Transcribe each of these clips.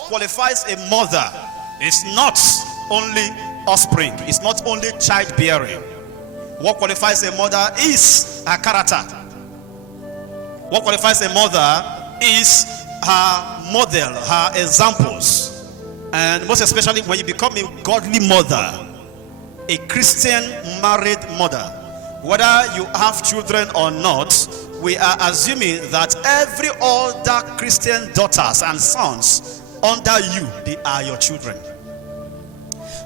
what qualifies a mother is not only offspring, it's not only childbearing. What qualifies a mother is her character. What qualifies a mother is her model, her examples. And most especially when you become a godly mother, a Christian married mother, whether you have children or not, we are assuming that every other Christian daughters and sons under you, they are your children.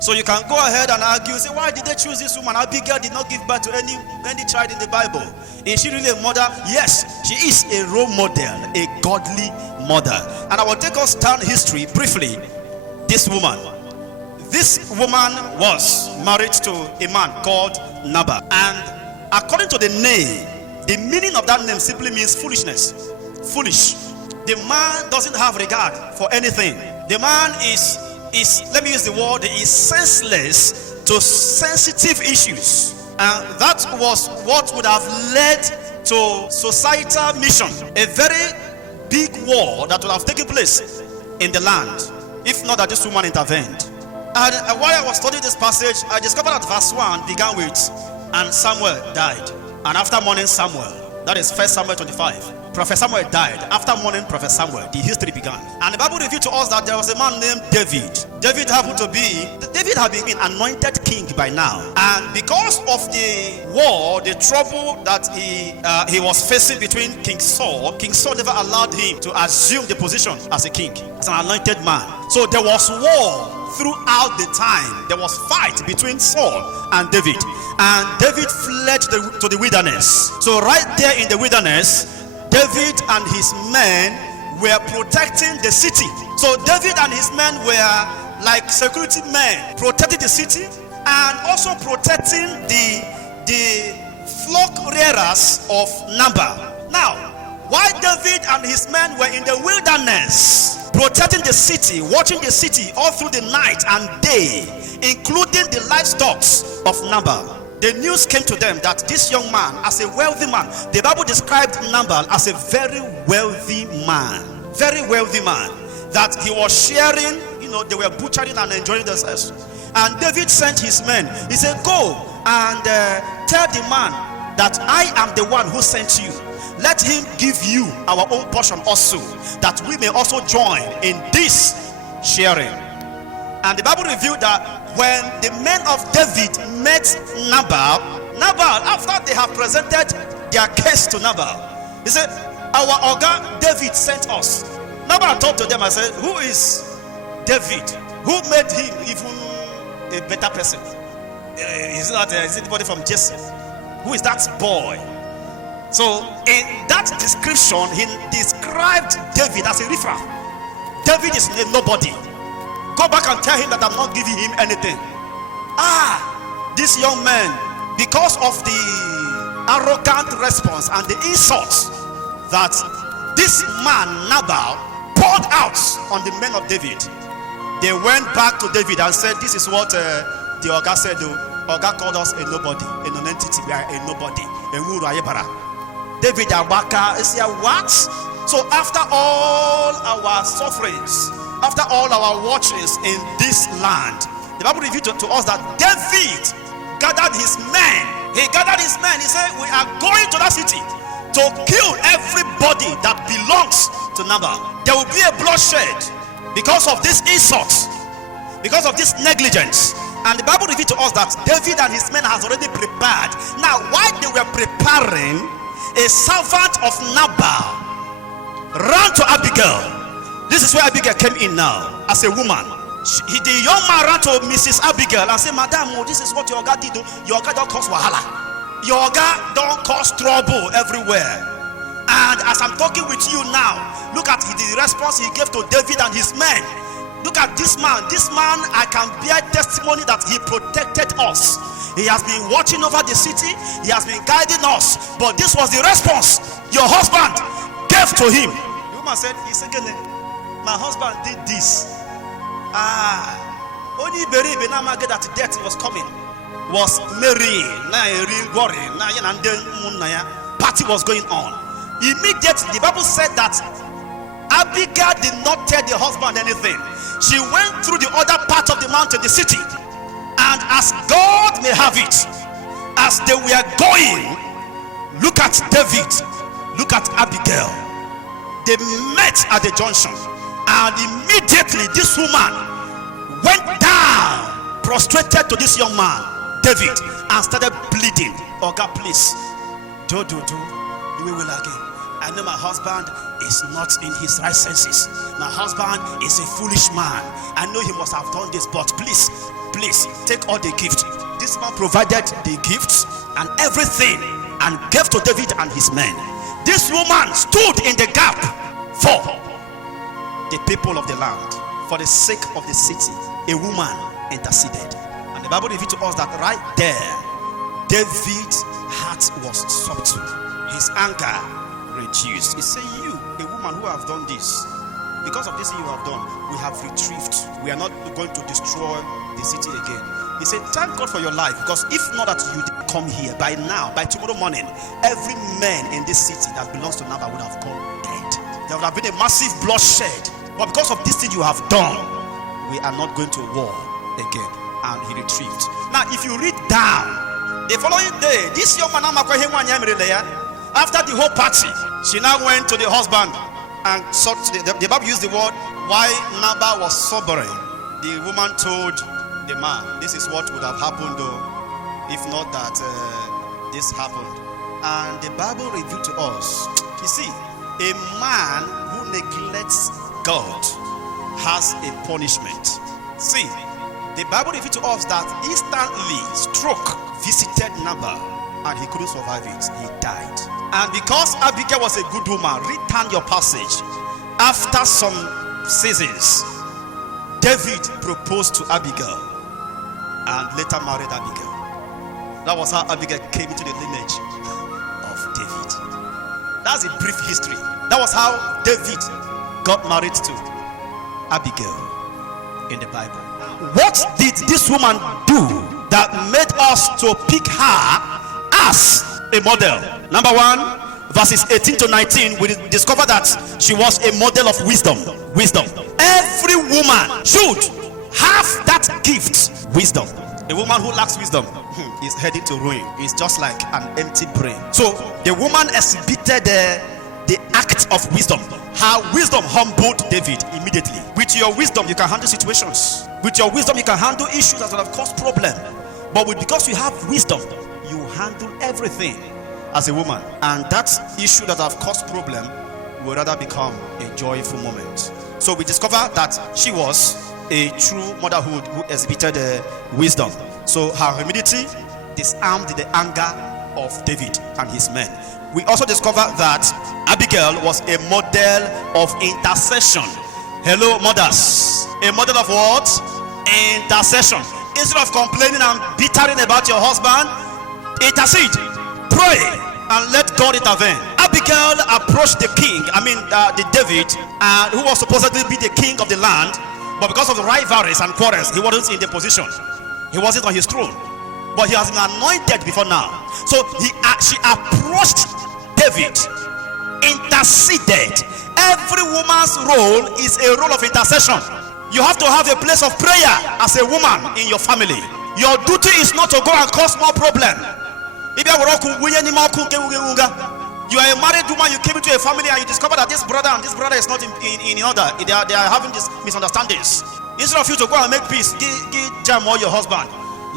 So you can go ahead and argue, say, why did they choose this woman? Abigail did not give birth to any child in the Bible. Is she really a mother? Yes, she is a role model, a godly mother. And I will take us down history briefly. This woman was married to a man called Nabal. And according to the name, the meaning of that name simply means foolishness. Foolish. The man doesn't have regard for anything. The man is let me use the word, is senseless to sensitive issues. And that was what would have led to societal mission. A very big war that would have taken place in the land, if not that this woman intervened. And while I was studying this passage, I discovered that verse 1 began with, and Samuel died. And after mourning Samuel, that is 1 Samuel 25. Prophet Samuel died. After mourning Prophet Samuel, the history began. And the Bible revealed to us that there was a man named David. David had been anointed king by now. And because of the war, the trouble that he was facing between King Saul never allowed him to assume the position as a king, as an anointed man. So there was war throughout the time. There was fight between Saul and David. And David fled to the wilderness. So right there in the wilderness, David and his men were protecting the city. So David and his men were like security men, protecting the city and also protecting the flock rearers of Nabal. Now, while David and his men were in the wilderness, protecting the city, watching the city all through the night and day, including the livestock of Nabal, the news came to them that this young man, as a wealthy man, the Bible described Nabal as a very wealthy man, that he was sharing, they were butchering and enjoying themselves. And David sent his men. He said, go and tell the man that I am the one who sent you. Let him give you our own portion also, that we may also join in this sharing. And the Bible revealed that when the men of David met Nabal, after they have presented their case to Nabal, he said, our Oga David sent us. Nabal talked to them and said, who is David? Who made him even a better person? Is it anybody from Jesse? Who is that boy? So in that description, he described David as a riffraff. David is a nobody. Go back and tell him that I'm not giving him anything. This young man, because of the arrogant response and the insults that this man Nabal poured out on the men of David, they went back to David and said, this is what the Oga said. Oga called us a nobody, a non-entity. We are a nobody. David Abaka is here, what? So after all our sufferings, after all our watchings in this land, the Bible revealed to us that David gathered his men. He said, we are going to that city to kill everybody that belongs to Nabal. There will be a bloodshed because of this insult, because of this negligence. And the Bible revealed to us that David and his men has already prepared. Now, while they were preparing, a servant of Nabal ran to Abigail. This is where Abigail came in now as a woman. The young man ran to Mrs. Abigail and said, Madam, this is what your God did. Your God don't cause wahala. Your God don't cause trouble everywhere. And as I'm talking with you now, look at the response he gave to David and his men. Look at this man. This man, I can bear testimony that he protected us. He has been watching over the city. He has been guiding us. But this was the response your husband gave to him. The woman said, my husband did this. Only believe that death was coming. Was marrying. Party was going on. Immediately, the Bible said that Abigail did not tell the husband anything. She went through the other part of the mountain, the city, and as God may have it, as they were going, look at David, look at Abigail. They met at the junction, and immediately this woman went down, prostrated to this young man, David, and started bleeding. Oh God, please, do the way will again. I know my husband is not in his right senses. My husband is a foolish man. I know he must have done this, but please take all the gifts. This man provided the gifts and everything and gave to David and his men. This woman stood in the gap for the people of the land, for the sake of the city. A woman interceded, and the Bible reveals to us that right there, David's heart was subdued, his anger reduced. He said, you, a woman who have done this, because of this thing you have done, we have retrieved. We are not going to destroy the city again. He said, thank God for your life, because if not that you did come here, by now, by tomorrow morning, every man in this city that belongs to Nabal would have gone dead. There would have been a massive bloodshed. But because of this thing you have done, we are not going to war again. And he retrieved. Now, if you read down, the following day, this young man, after the whole party, she now went to the husband and sought the Bible used the word, why Nabal was sobering. The woman told the man, this is what would have happened though, if not that this happened. And the Bible revealed to us, you see, a man who neglects God has a punishment. See, the Bible revealed to us that instantly stroke visited Nabal and he couldn't survive it. He died. And because Abigail was a good woman, read down your passage. After some seasons, David proposed to Abigail and later married Abigail. That was how Abigail came into the lineage of David. That's a brief history. That was how David got married to Abigail in the Bible. What did this woman do that made us to pick her as a model? Number 1, verses 18 to 19, we discover that she was a model of wisdom. Every woman should have that gift, wisdom. A woman who lacks wisdom is heading to ruin. It's just like an empty brain. So the woman exhibited the act of wisdom. Her wisdom humbled David immediately. With your wisdom, you can handle situations. With your wisdom, you can handle issues that have caused problem. But because you have wisdom, you handle everything as a woman. And that issue that have caused problem will rather become a joyful moment. So we discover that she was a true motherhood who exhibited wisdom. So her humility disarmed the anger of David and his men. We also discover that Abigail was a model of intercession. Hello, mothers. A model of what? Intercession. Instead of complaining and bittering about your husband, intercede, pray, and let God intervene. Abigail approached the king, the David, who was supposedly be the king of the land, but because of the rivalries and quarrels, he wasn't in the position. He wasn't on his throne, but he has been anointed before now. So she approached David, interceded. Every woman's role is a role of intercession. You have to have a place of prayer as a woman in your family. Your duty is not to go and cause more problem. You are a married woman, you came into a family and you discover that this brother and this brother is not in order. They are having these misunderstandings. Instead of you to go and make peace, give jam all your husband.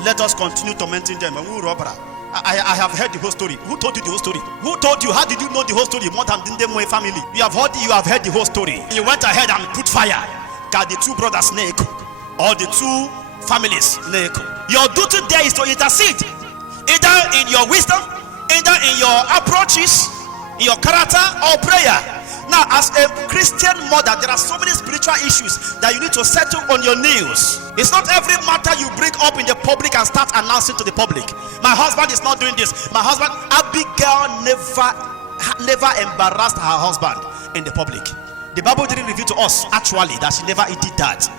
Let us continue tormenting them. I have heard the whole story. Who told you the whole story? Who told you? How did you know the whole story? More than the family. You have heard the whole story. You went ahead and put fire. Got the two brothers snake, or the two families snake. Your duty there is to intercede, either in your wisdom, either in your approaches, in your character, or prayer. Now, as a Christian mother, there are so many spiritual issues that you need to settle on your knees. It's not every matter you bring up in the public and start announcing to the public. My husband is not doing this. My husband, Abigail never embarrassed her husband in the public. The Bible didn't reveal to us actually that she never did that.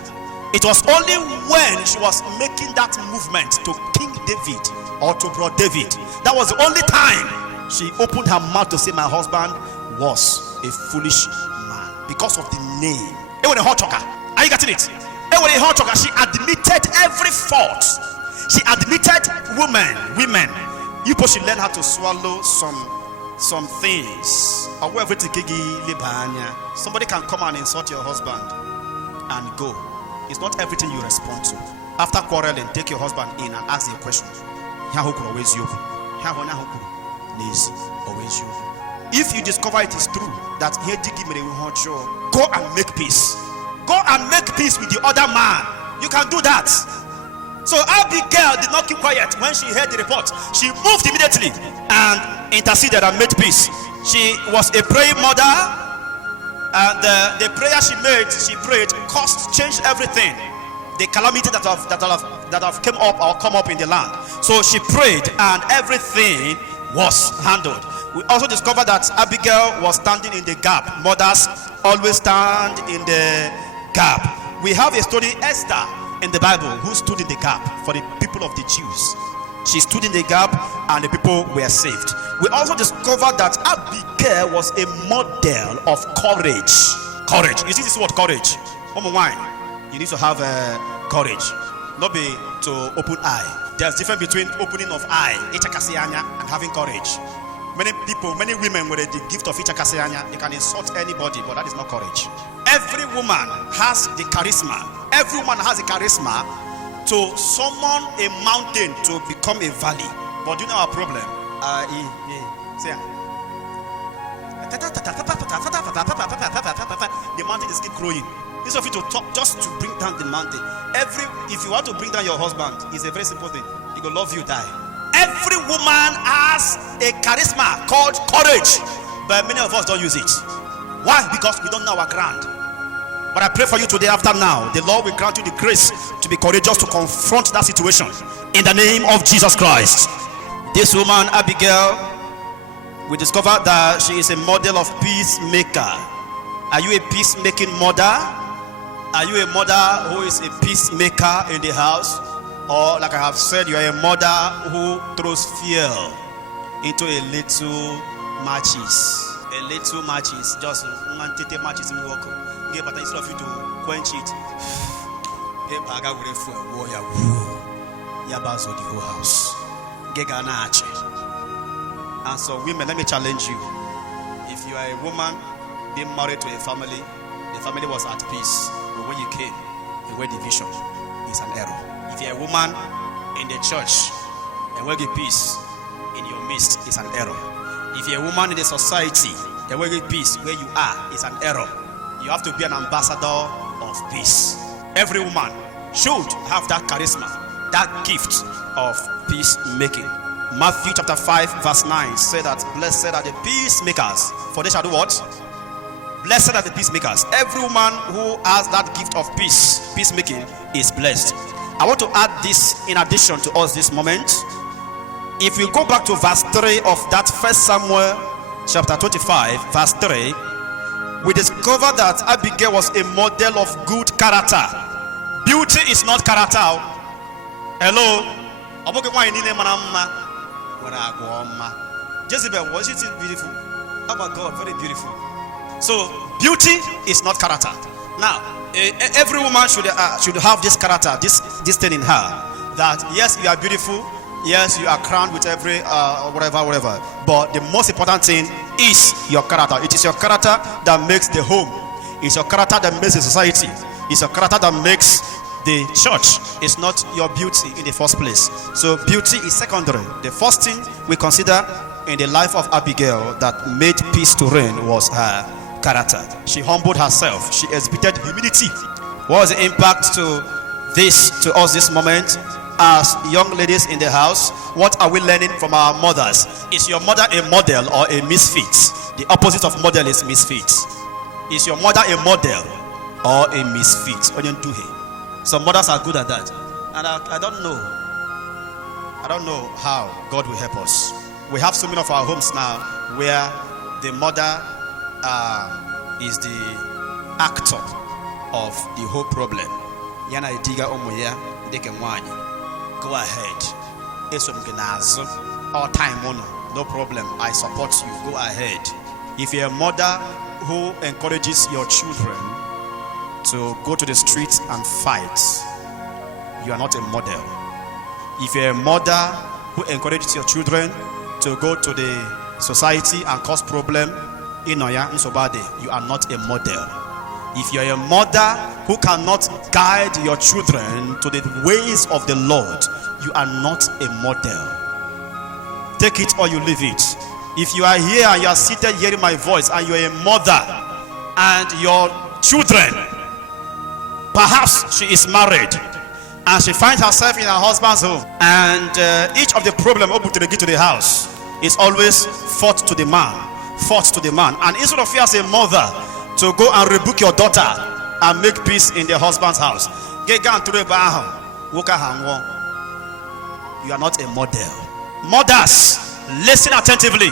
It was only when she was making that movement to King David or to Brother David, that was the only time she opened her mouth to say my husband was a foolish man. because of the name. Are you getting it? She admitted every fault. She admitted women. You should learn how to swallow some things. Somebody can come and insult your husband and go. It's not everything you respond to. After quarreling, take your husband in and ask the question. If you discover it is true that go and make peace. Go and make peace with the other man. You can do that. So Abigail did not keep quiet when she heard the report. She moved immediately and interceded and made peace. She was a praying mother, and the prayer she prayed, changed everything. The calamity that have come up in the land. So she prayed, and everything was handled. We also discovered that Abigail was standing in the gap. Mothers always stand in the gap. We have a story, Esther, in the Bible, who stood in the gap for the people of the Jews. She stood in the gap and the people were saved. We also discovered that Abigail was a model of courage. Courage. You see this word courage? You need to have courage. Not be to open eye. There's difference between opening of eye, and having courage. Many women with the gift of ichakasiyanya, they can insult anybody, but that is not courage. Every woman has the charisma. Every woman has a charisma to summon a mountain to become a valley. But do you know our problem? The mountain is keep growing. Instead of you to talk just to bring down the mountain. If you want to bring down your husband, it's a very simple thing. He will love you, die. Every woman has a charisma called courage, but many of us don't use it. Why? Because we don't know our ground. But I pray for you today, after now, the Lord will grant you the grace to be courageous to confront that situation in the name of Jesus Christ. This woman, Abigail, we discovered that she is a model of peacemaker. Are you a peacemaking mother? Are you a mother who is a peacemaker in the house? Or, like I have said, you are a mother who throws fear into a little matches. A little matches, just matches in work. Instead of you to quench it, the whole house. And so, women, let me challenge you. If you are a woman being married to a family, the family was at peace, but when you came, the word division is an error. If you're a woman in the church and where the peace in your midst is an error. If you're a woman in the society and where the peace where you are is an error. You have to be an ambassador of peace. Every woman should have that charisma, that gift of peacemaking. Matthew chapter 5 verse 9 said that blessed are the peacemakers, for they shall do what? Blessed are the peacemakers. Every woman who has that gift of peacemaking is blessed. I want to add this in addition to us this moment. If you go back to verse 3 of that 1 Samuel chapter 25 verse 3, we discover that Abigail was a model of good character. Beauty is not character. Hello? Jezebel, was it beautiful? Oh my God, very beautiful. So beauty is not character. Now, every woman should have this character, this thing in her, that yes, you are beautiful, yes, you are crowned with every whatever. But the most important thing is your character. It is your character that makes the home. It's your character that makes the society. It's your character that makes the church. It's not your beauty in the first place. So beauty is secondary. The first thing we consider in the life of Abigail that made peace to reign was her character. She humbled herself. She exhibited humility. What was the impact to us this moment as young ladies in the house? What are we learning from our mothers? Is your mother a model or a misfit? The opposite of model is misfit. Is your mother a model or a misfit? Some mothers are good at that, and I don't know how God will help us. We have so many of our homes now where the mother is the actor of the whole problem. Go ahead. All time, no problem. I support you. Go ahead. If you're a mother who encourages your children to go to the streets and fight, you are not a model. If you're a mother who encourages your children to go to the society and cause problem, you are not a model. If you're a mother who cannot guide your children to the ways of the Lord, you are not a model. Take it or you leave it. If you are here and you are seated hearing my voice and you are a mother and your children, perhaps she is married and she finds herself in her husband's home, and each of the problem open to the gate to the house is always fought to the man. And instead of you as a mother to go and rebuke your daughter and make peace in the husband's house, you are not a model. Mothers, listen attentively.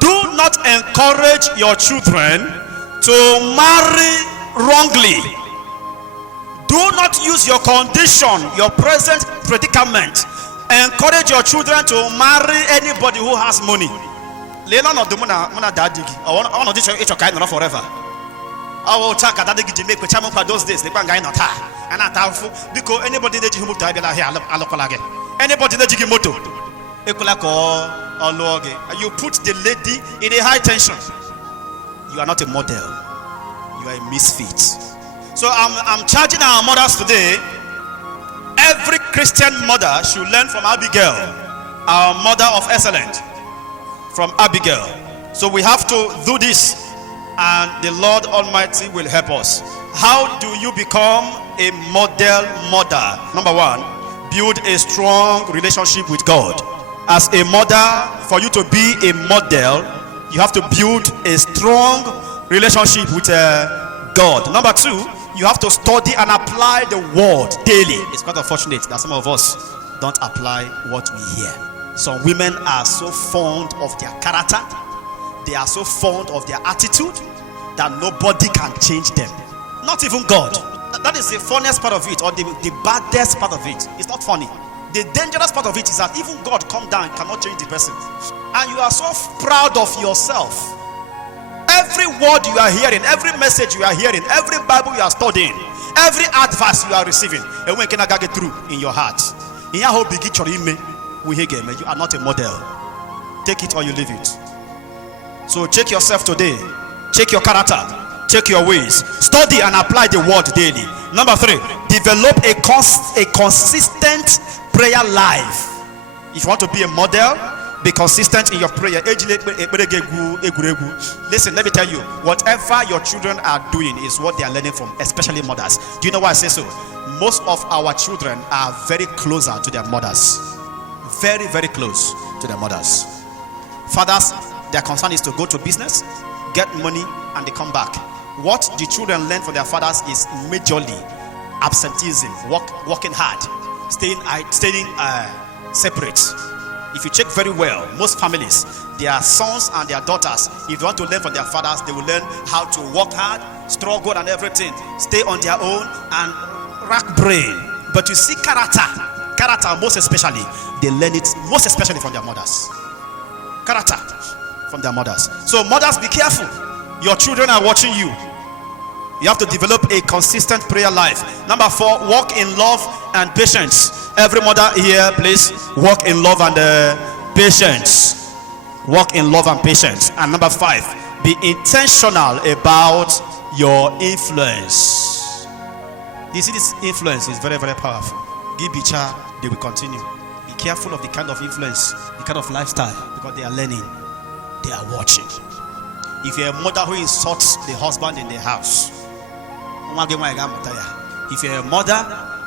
Do not encourage your children to marry wrongly. Do not use your condition, your present predicament, encourage your children to marry anybody who has money. I want to teach you forever. I will check that they make those days. They can't not and I because anybody that you move to anybody that you moto. You put the lady in a high tension. You are not a model. You are a misfit. So I'm charging our mothers today. Every Christian mother should learn from Abigail, our mother of excellence. From Abigail. So we have to do this, and the Lord Almighty will help us. How do you become a model mother? Number one, build a strong relationship with God. As a mother, for you to be a model, you have to build a strong relationship with God. Number two, you have to study and apply the word daily. It's quite unfortunate that some of us don't apply what we hear. Some women are so fond of their character, they are so fond of their attitude that nobody can change them. Not even God. That is the funniest part of it, or the baddest part of it. It's not funny. The dangerous part of it is that even God come down cannot change the person. And you are so proud of yourself. Every word you are hearing, every message you are hearing, every Bible you are studying, every advice you are receiving, and when can I get through in your heart? In your whole big you are not a model. Take it or you leave it. So check yourself today. Check your character. Check your ways. Study and apply the word daily. Number three, develop a consistent prayer life. If you want to be a model, be consistent in your prayer. Listen, let me tell you, whatever your children are doing is what they are learning from, especially mothers. Do you know why I say so? Most of our children are very closer to their mothers. Very, very close to their mothers. Fathers, their concern is to go to business, get money, and they come back. What the children learn from their fathers is majorly absenteeism, working hard, staying separate. If you check very well, most families, their sons and their daughters, if they want to learn from their fathers, they will learn how to work hard, struggle and everything, stay on their own and rack brain. But you see character most especially, they learn it most especially from their mothers. Character from their mothers. So mothers, be careful. Your children are watching you. You have to develop a consistent prayer life. Number four, walk in love and patience. Every mother here, please walk in love and patience. Walk in love and patience. And number five, be intentional about your influence. You see, this influence is very, very powerful. Give each other, they will continue. Be careful of the kind of influence, the kind of lifestyle, because they are learning, they are watching. If you're a mother who insults the husband in the house, if you're a mother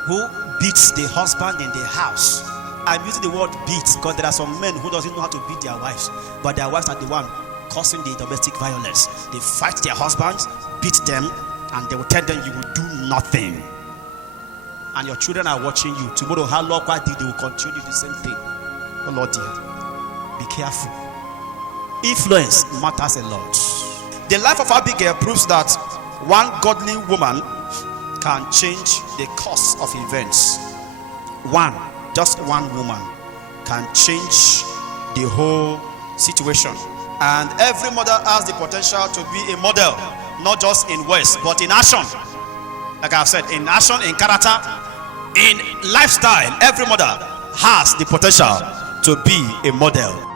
who beats the husband in the house, I'm using the word beat because there are some men who doesn't know how to beat their wives, but their wives are the one causing the domestic violence. They fight their husbands, beat them, and they will tell them you will do nothing. And your children are watching you. Tomorrow, how long they will continue the same thing. Oh Lord dear, be careful. Influence matters a lot. The life of Abigail proves that one godly woman can change the course of events. Just one woman can change the whole situation And every mother has the potential to be a model, not just in words, but in action. Like I've said, in action, in character, in lifestyle, every mother has the potential to be a model.